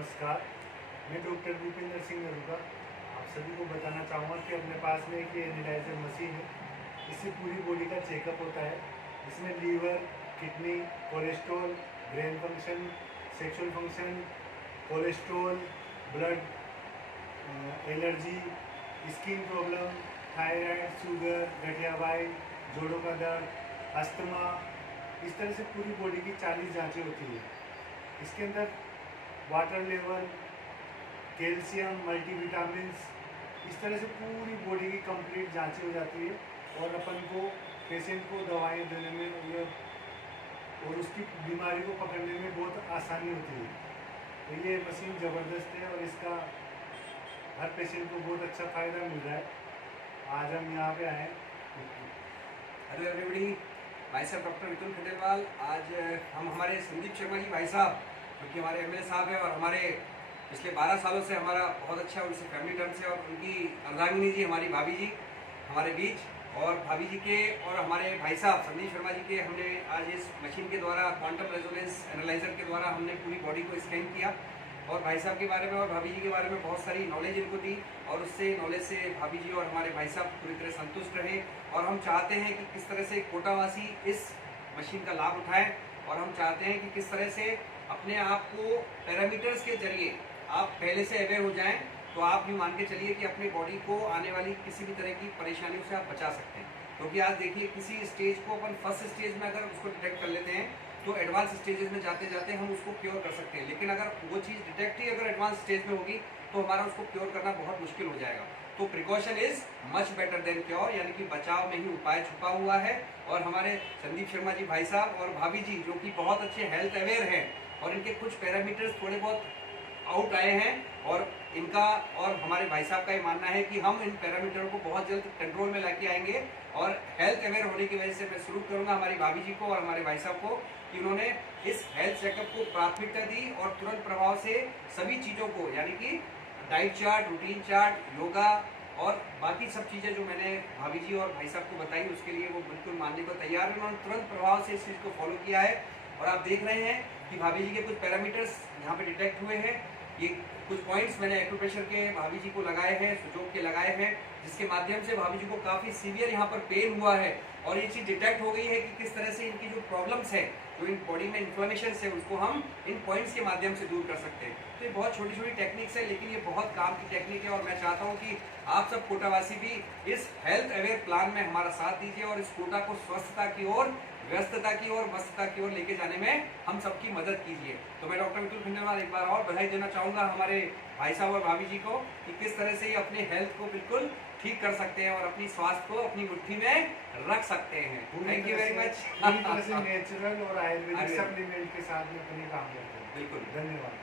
नमस्कार, मैं डॉक्टर भूपेंद्र सिंह नरूका आप सभी को बताना चाहूँगा कि अपने पास में एक एनालाइजर मशीन है। इससे पूरी बॉडी का चेकअप होता है। इसमें liver, kidney, cholesterol, brain function, sexual function, cholesterol, blood, allergy, skin problem, thyroid, sugar, गठिया वाइन, जोड़ों का दर्द, अस्थमा, इस तरह से पूरी बॉडी की 40 जांचें होती है। इसके अंदर वाटर लेवल, कैल्शियम, मल्टीविटामिन्स, इस तरह से पूरी बॉडी की कंप्लीट जांचें हो जाती है और अपन को पेशेंट को दवाएं देने में और उसकी बीमारी को पकड़ने में बहुत आसानी होती है। तो ये मशीन ज़बरदस्त है और इसका हर पेशेंट को बहुत अच्छा फ़ायदा मिल रहा है। आज हम यहाँ पे आए। हेलो एवरीबॉडी, भाई साहब डॉक्टर विपुल खंडेलवाल। आज हम हमारे संदीप शर्मा जी भाई साहब, जो कि हमारे एमएलए साहब हैं और हमारे पिछले 12 सालों से हमारा बहुत अच्छा उनसे फैमिली टर्म से, और उनकी अर्धांगिनी जी हमारी भाभी जी हमारे बीच, और भाभी जी के और हमारे भाई साहब संदीप शर्मा जी के हमने आज इस मशीन के द्वारा क्वांटम रेजोनेंस एनालाइजर के द्वारा हमने पूरी बॉडी को स्कैन किया और भाई साहब के बारे में और भाभी जी के बारे में बहुत सारी नॉलेज इनको दी, और उससे नॉलेज से भाभी जी और हमारे भाई साहब पूरी तरह संतुष्ट रहे। और हम चाहते हैं कि किस तरह से कोटावासी इस मशीन का लाभ उठाएं, और हम चाहते हैं कि किस तरह से अपने आप को पैरामीटर्स के जरिए आप पहले से अवेयर हो जाएं, तो आप भी मान के चलिए कि अपनी बॉडी को आने वाली किसी भी तरह की परेशानियों से आप बचा सकते हैं। क्योंकि आज देखिए, किसी स्टेज को अपन फर्स्ट स्टेज में अगर उसको डिटेक्ट कर लेते हैं तो एडवांस स्टेजेस में जाते जाते हम उसको क्योर कर सकते हैं, लेकिन अगर वो चीज़ डिटेक्ट ही अगर एडवांस स्टेज में होगी तो हमारा उसको क्योर करना बहुत मुश्किल हो जाएगा। तो precaution is much better than cure, यानी कि बचाव में ही उपाय छुपा हुआ है। और हमारे संदीप शर्मा जी भाई साहब और भाभी जी, जो कि बहुत अच्छे हेल्थ अवेयर हैं, और इनके कुछ पैरामीटर्स थोड़े बहुत आउट आए हैं, और इनका और हमारे भाई साहब का ये मानना है कि हम इन पैरामीटरों को बहुत जल्द कंट्रोल में लाके आएंगे। और हेल्थ अवेयर होने की वजह से मैं शुरू करूंगा हमारी भाभी जी को और हमारे भाई साहब को कि उन्होंने इस हेल्थ चेकअप को प्राथमिकता दी और तुरंत प्रभाव से सभी चीज़ों को, यानी कि diet chart, routine chart, yoga और बाकी सब चीज़ें जो मैंने भाभी जी और भाई साहब को बताई, उसके लिए वो बिल्कुल मानने को तैयार है। उन्होंने तुरंत प्रभाव से इस चीज़ को फॉलो किया है, और आप देख रहे हैं कि भाभी जी के कुछ पैरामीटर्स यहाँ पे डिटेक्ट हुए हैं। ये कुछ पॉइंट्स मैंने एक्यूप्रेशर के भाभी जी को लगाए हैं, सुजोग के लगाए हैं, जिसके माध्यम से भाभी जी को काफ़ी सीवियर यहाँ पर पेन हुआ है, और ये चीज़ डिटेक्ट हो गई है कि किस तरह से इनकी जो प्रॉब्लम्स है, जो इन बॉडी में इन्फ्लेमेशन है, उसको हम इन पॉइंट्स के माध्यम से दूर कर सकते हैं। तो ये बहुत छोटी छोटी टेक्निक्स है, लेकिन ये बहुत काम की टेक्निक है, और मैं चाहता हूँ कि आप सब कोटावासी भी इस हेल्थ अवेयर प्लान में हमारा साथ दीजिए और इस कोटा को स्वस्थता की ओर, व्यस्तता की ओर, मस्तता की ओर लेके जाने में हम सबकी मदद कीजिए। तो मैं डॉक्टर विपुल खंडेलवाल एक बार और बधाई देना चाहूँगा हमारे भाई साहब और भाभी जी को कि किस तरह से ये अपने हेल्थ को बिल्कुल ठीक कर सकते हैं और अपनी स्वास्थ्य को अपनी मुट्ठी में रख सकते हैं। Thank you very much. Natural और आयुर्वेदिक सप्लीमेंट के साथ में अपने काम करते हैं। बिल्कुल, धन्यवाद।